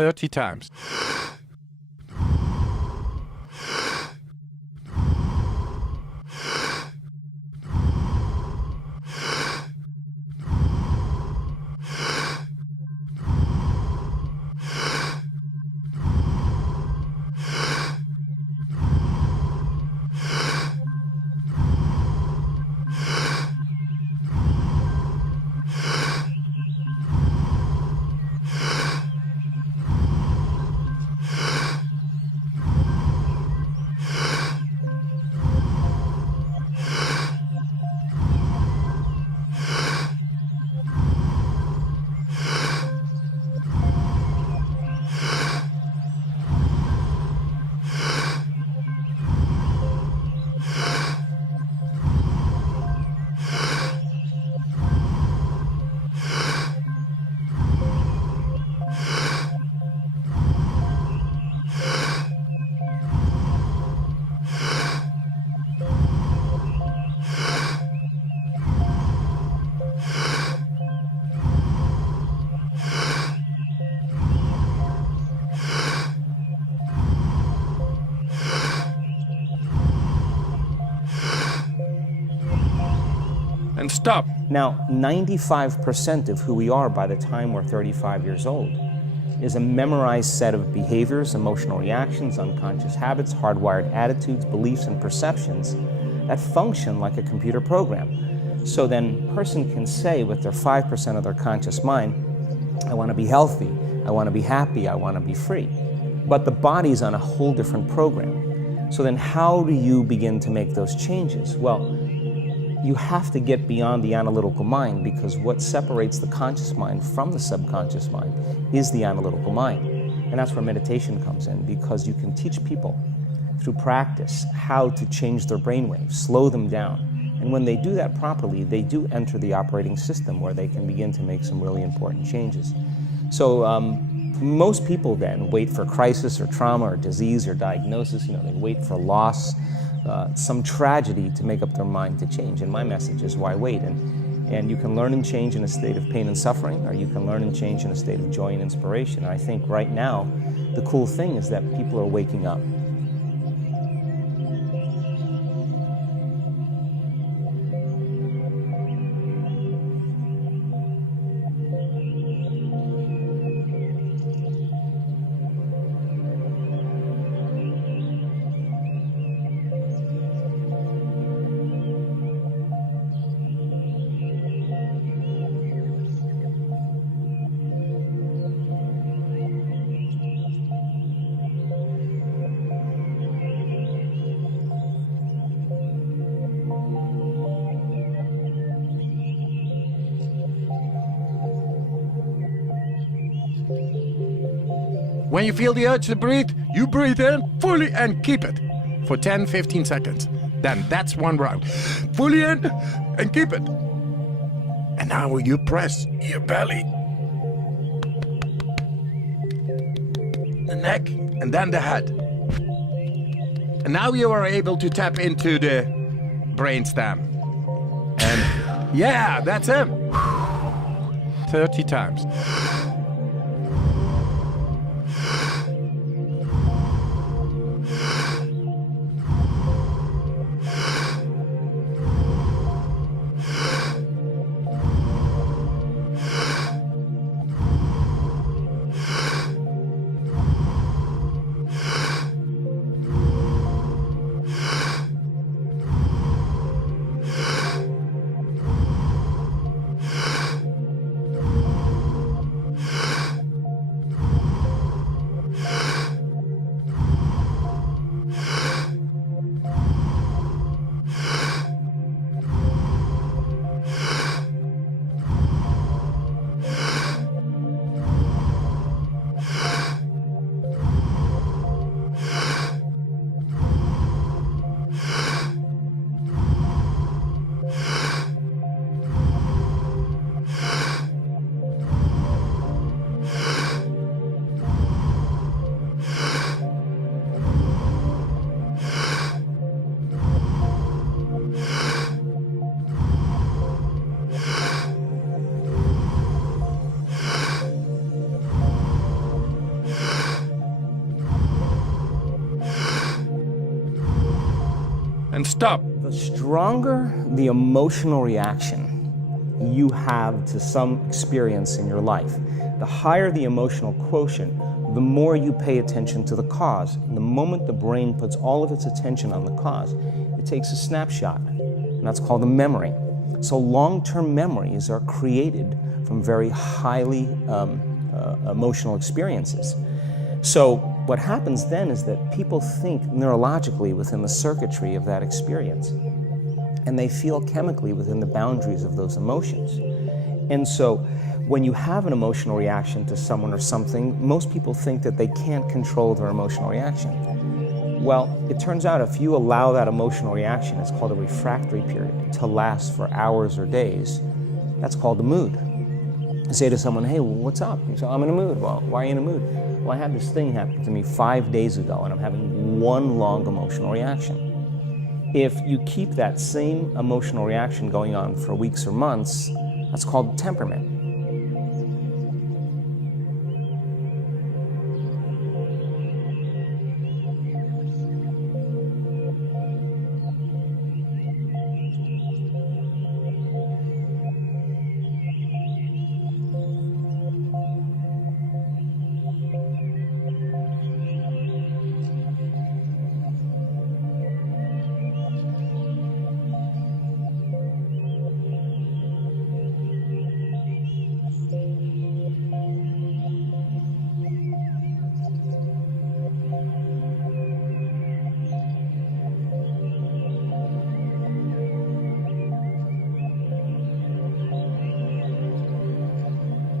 30 times. And stop. Now, 95% of who we are by the time we're 35 years old is a memorized set of behaviors, emotional reactions, unconscious habits, hardwired attitudes, beliefs, and perceptions that function like a computer program. So then a person can say with their 5% of their conscious mind, I want to be healthy, I want to be happy, I want to be free. But the body's on a whole different program. So then how do you begin to make those changes? Well, you have to get beyond the analytical mind, because what separates the conscious mind from the subconscious mind is the analytical mind. And that's where meditation comes in, because you can teach people through practice how to change their brainwaves, slow them down. And when they do that properly, they do enter the operating system where they can begin to make some really important changes. So most people then wait for crisis or trauma or disease or diagnosis. You know, they wait for loss, some tragedy to make up their mind to change. And my message is, why wait? And you can learn and change in a state of pain and suffering, or you can learn and change in a state of joy and inspiration. And I think right now, the cool thing is that people are waking up. When you feel the urge to breathe, you breathe in fully and keep it for 10-15 seconds. Then that's one round. Fully in and keep it. And now you press your belly, the neck, and then the head. And now you are able to tap into the brainstem. And yeah, that's him. 30 times. And stop. The stronger the emotional reaction you have to some experience in your life, the higher the emotional quotient, the more you pay attention to the cause. And the moment the brain puts all of its attention on the cause, it takes a snapshot, and that's called a memory. So long-term memories are created from very highly emotional experiences. So what happens then is that people think neurologically within the circuitry of that experience, and they feel chemically within the boundaries of those emotions. And so when you have an emotional reaction to someone or something, most people think that they can't control their emotional reaction. Well, it turns out if you allow that emotional reaction, it's called a refractory period, to last for hours or days, that's called a mood. I say to someone, hey, well, what's up? You say, I'm in a mood. Well, why are you in a mood? Well, I had this thing happen to me 5 days ago, and I'm having one long emotional reaction. If you keep that same emotional reaction going on for weeks or months, that's called temperament.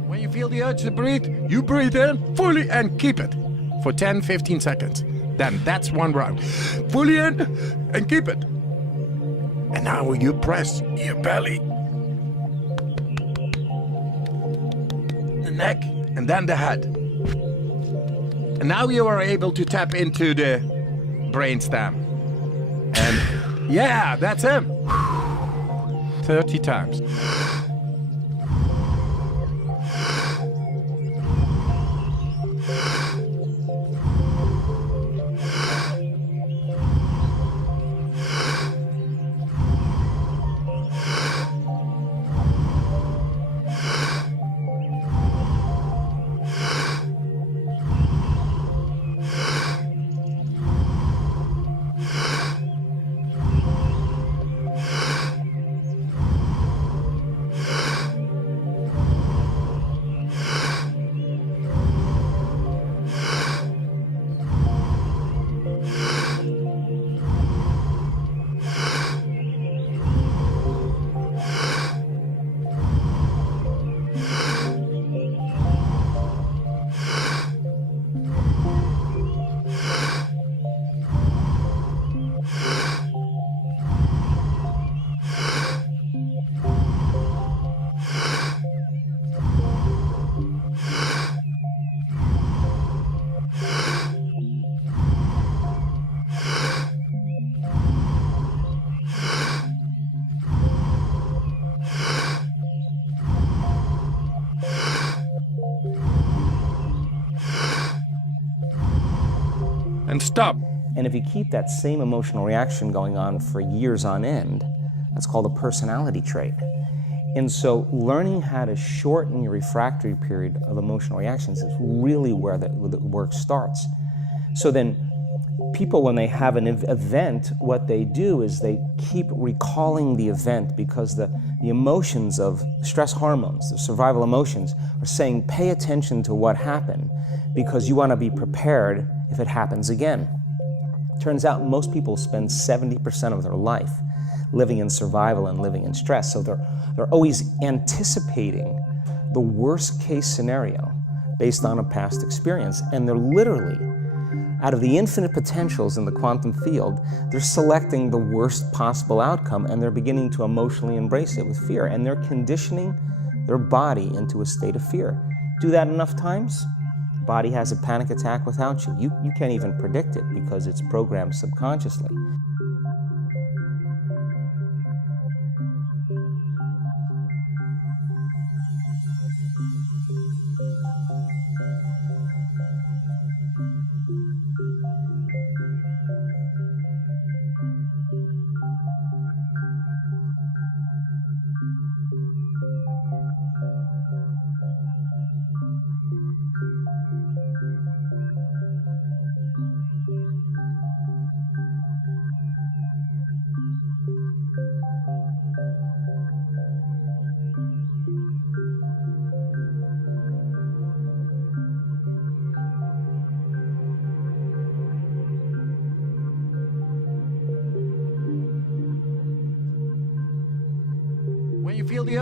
When you feel the urge to breathe, you breathe in fully and keep it for 10-15 seconds. Then that's one round. Fully in and keep it. And now you press your belly, the neck, and then the head. And now you are able to tap into the brainstem. And yeah, that's him. 30 times. And stop. And if you keep that same emotional reaction going on for years on end, that's called a personality trait. And so learning how to shorten your refractory period of emotional reactions is really where the work starts. So then people, when they have an event, what they do is they keep recalling the event because the emotions of stress hormones, the survival emotions, are saying pay attention to what happened because you want to be prepared if it happens again. Turns out most people spend 70% of their life living in survival and living in stress, so they're always anticipating the worst case scenario based on a past experience, and they're literally, out of the infinite potentials in the quantum field, they're selecting the worst possible outcome, and they're beginning to emotionally embrace it with fear, and they're conditioning their body into a state of fear. Do that enough times, the body has a panic attack without you. You can't even predict it because it's programmed subconsciously.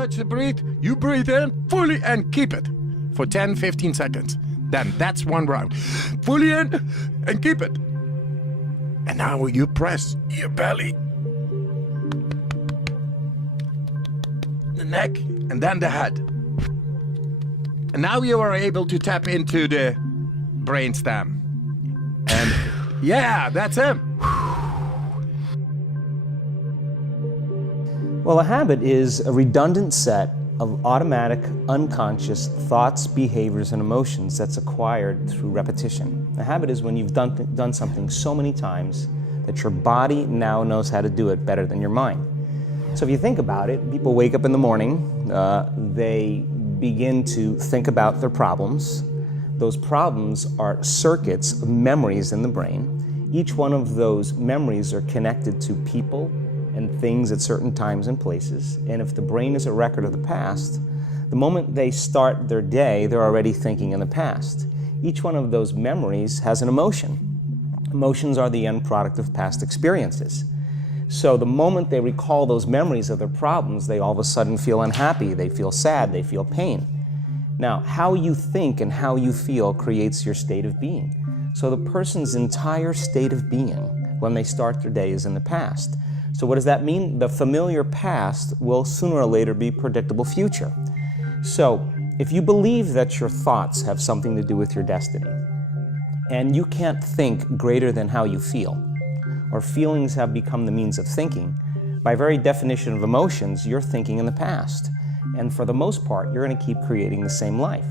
starts to breathe, you breathe in fully and keep it for 10, 15 seconds. Then that's one round. Fully in and keep it. And now you press your belly, the neck, and then the head. And now you are able to tap into the brainstem. And yeah, that's him. Well, a habit is a redundant set of automatic, unconscious thoughts, behaviors, and emotions that's acquired through repetition. A habit is when you've done something so many times that your body now knows how to do it better than your mind. So if you think about it, people wake up in the morning, they begin to think about their problems. Those problems are circuits of memories in the brain. Each one of those memories are connected to people and things at certain times and places. And if the brain is a record of the past, the moment they start their day, they're already thinking in the past. Each one of those memories has an emotion. Emotions are the end product of past experiences. So the moment they recall those memories of their problems, they all of a sudden feel unhappy, they feel sad, they feel pain. Now, how you think and how you feel creates your state of being. So the person's entire state of being when they start their day is in the past. So what does that mean? The familiar past will sooner or later be predictable future. So if you believe that your thoughts have something to do with your destiny, and you can't think greater than how you feel, or feelings have become the means of thinking, by very definition of emotions, you're thinking in the past. And for the most part, you're going to keep creating the same life.